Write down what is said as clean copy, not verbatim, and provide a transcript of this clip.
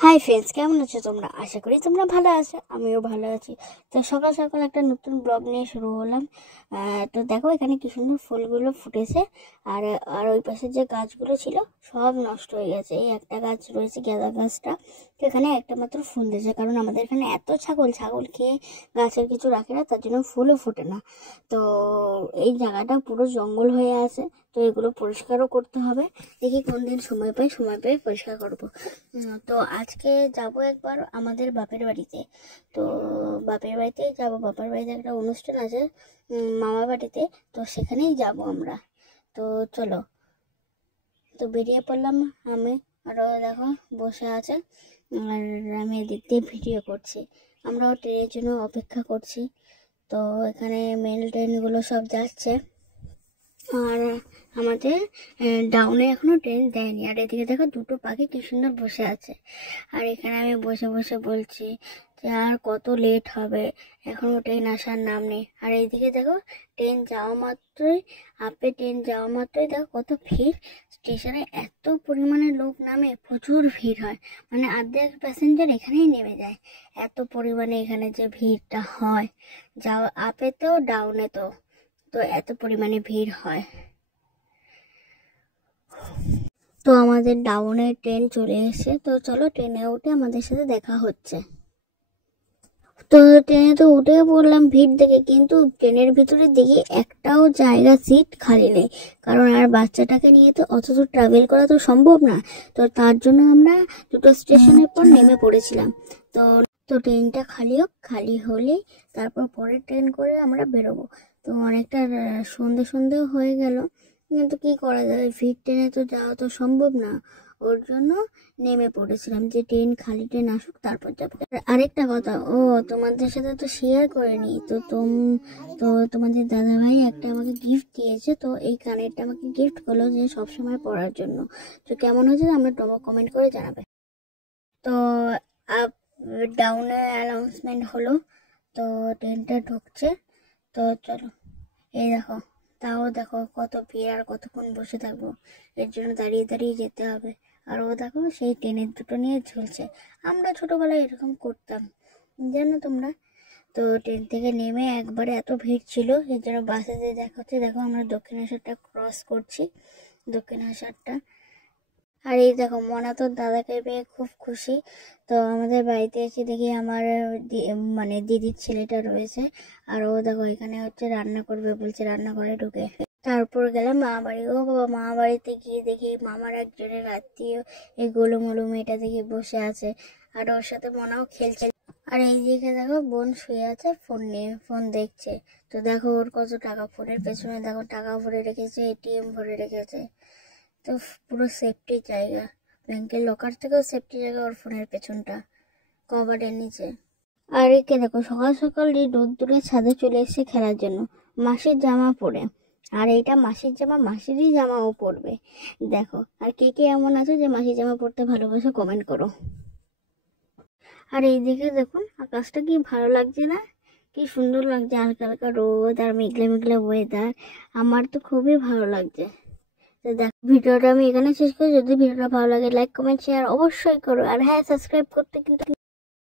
Hi friends, কেমন আছো তোমরা? আশা করি তোমরা ভালো আছো, আমিও ভালো আছি। তো সকাল সকাল একটা নতুন ব্লগ নিয়ে শুরু হলাম। তো দেখো এখানে কি সুন্দর ফুলগুলো ফুটেছে। আর আর ওই পাশে যে গাছগুলো ছিল সব নষ্ট হয়ে গেছে। এই একটা গাছ রয়েছে, গাঁদা গাছটা। তো এখানে একটা মাত্র ফুল দিয়েছে, কারণ আমাদের এখানে এত ছাগল ছাগল খেয়ে গাছের কিছু রাখে না, তার জন্য ফুলও ফোটে না। তো এই জায়গাটা পুরো জঙ্গল হয়ে আছে। তো এগুলো পরিষ্কারও করতে হবে। দেখি কোন দিন সময় পেয়ে পরিষ্কার করবো। তো আজকে যাব একবার আমাদের বাপের বাড়িতে। তো বাপের বাড়িতেই যাব, বাপের বাড়িতে একটা অনুষ্ঠান আছে মামার বাড়িতে। তো সেখানেই যাব আমরা। তো চলো, তো বেরিয়ে পড়লাম আমি। আরও দেখো বসে আছে, আর আমি এদিক দিয়ে ভিডিও করছি। আমরাও ট্রেনের জন্য অপেক্ষা করছি। তো এখানে মেল ট্রেনগুলো সব যাচ্ছে। আর আমাদের ডাউনে এখনো ট্রেন দেয়নি। আর এদিকে দেখো দুটো পাখি কি সুন্দর বসে আছে। আর এখানে আমি বসে বসে বলছি যে আর কত লেট হবে, এখনো ট্রেন আসার নাম নেই। আর এইদিকে দেখো ট্রেন যাওয়া মাত্রই, ট্রেন যাওয়া মাত্রই দেখো কত ভিড়। স্টেশনে এত পরিমাণে লোক নামে, প্রচুর ভিড় হয়। মানে অর্ধেক প্যাসেঞ্জার এখানেই নেমে যায়, এত পরিমাণে এখানে যে ভিড়টা হয়। যাওয়া আপে তো ডাউনে তো তো এত পরিমাণে ভিড় হয়। তো আমাদের ডাউনে ট্রেন চলে এসেছে। তো চলো ট্রেনে উঠে আমাদের সাথে দেখা হচ্ছে। তো ট্রেনে তো উঠে পড়লাম ভিড় দেখে, কিন্তু ট্রেনের ভিতরে দেখি একটাও জায়গা সিট খালি নেই। কারণ আর বাচ্চাটাকে নিয়ে তো অত দূর ট্রাভেল করা তো সম্ভব না। তো তার জন্য আমরা দুটো স্টেশনের পর নেমে পড়েছিলাম। তো তো ট্রেনটা খালি হোক, খালি হলেই তারপর পরের ট্রেন করে আমরা বেরোবো। তো অনেকটা সন্ধে সন্ধেও হয়ে গেল, কিন্তু কি করা যাবে, ভিড় ট্রেনে তো যাওয়া তো সম্ভব না। ওর জন্য নেমে পড়েছিলাম যে ট্রেন খালি ট্রেন আসুক তারপর যাবো। আরেকটা কথা, তোমাদের সাথে তো শেয়ার করিনি। তো তোমাদের দাদা ভাই একটা আমাকে গিফট দিয়েছে। তো এই কানেরটা আমাকে গিফট করলো যে সবসময় পরার জন্য। তো কেমন হয়েছে আমরা কমেন্ট করে জানাবে। তো আপ ডাউনে অ্যানাউন্সমেন্ট হলো। তো ট্রেনটা ঢুকছে। তো চলো, এই দেখো, তাও দেখো কত ভিড়, আর কতক্ষণ বসে থাকবো, এর জন্য দাঁড়িয়ে দাঁড়িয়ে যেতে হবে। আর ও দেখো সেই ট্রেনের দুটো নিয়ে ঝুলছে। আমরা ছোটবেলায় এরকম করতাম, জানো তোমরা। তো ট্রেন থেকে নেমে একবারে এত ভিড় ছিল, এর জন্য বাসে যে দেখা হচ্ছে, দেখো আমরা দক্ষিণেশ্বরটা ক্রস করছি, দক্ষিণেশ্বরটা। আর এই দেখো মনা তোর দাদাকে পেয়ে খুব খুশি। তো আমাদের বাড়িতে এসে দেখি আমার মানে দিদির ছেলেটা রয়েছে। আর ও দেখো এখানে হচ্ছে রান্না করবে বলছে, রান্নাঘরে ঢুকে। তারপর গেলাম মামা বাড়ি। ও বাবা, মামা বাড়িতে গিয়ে দেখি মামার একজনের আত্মীয় এই গোলুমলু মেয়েটা দেখি বসে আছে, আর ওর সাথে মনাও খেলছে। আর এই দিকে দেখো বোন শুয়ে আছে, ফোন নিয়ে ফোন দেখছে। তো দেখো ওর কত টাকা, ফোনের পেছনে দেখো টাকা ভরে রেখেছে, এটিএম ভরে রেখেছে। তো পুরো সেফটি জায়গা, ব্যাংকের লকার থেকেও সেফটি জায়গা ওর ফোনের পেছনটা, কভারের নিচে। আর একে দেখো সকাল সকাল এই রোদ্দুরে ছাদে চলে এসেছে খেলার জন্য, মাসির জামা পরে। আর এইটা মাসির জামা, মাসিরই জামাও পরবে। দেখো, আর কে কে এমন আছে যে মাসির জামা পরতে ভালোবাসে, কমেন্ট করো। আর এইদিকে দেখুন আকাশটা কি ভালো লাগছে না, কি সুন্দর লাগছে, হালকা হালকা রোদ আর মেঘলা মেঘলা ওয়েদার। আমার তো খুবই ভালো লাগছে। তো দেখো ভিডিওটা আমি এখানে শেষ করি। যদি ভিডিওটা ভালো লাগে লাইক কমেন্ট শেয়ার অবশ্যই করো। আর হ্যাঁ, সাবস্ক্রাইব করতে কিন্তু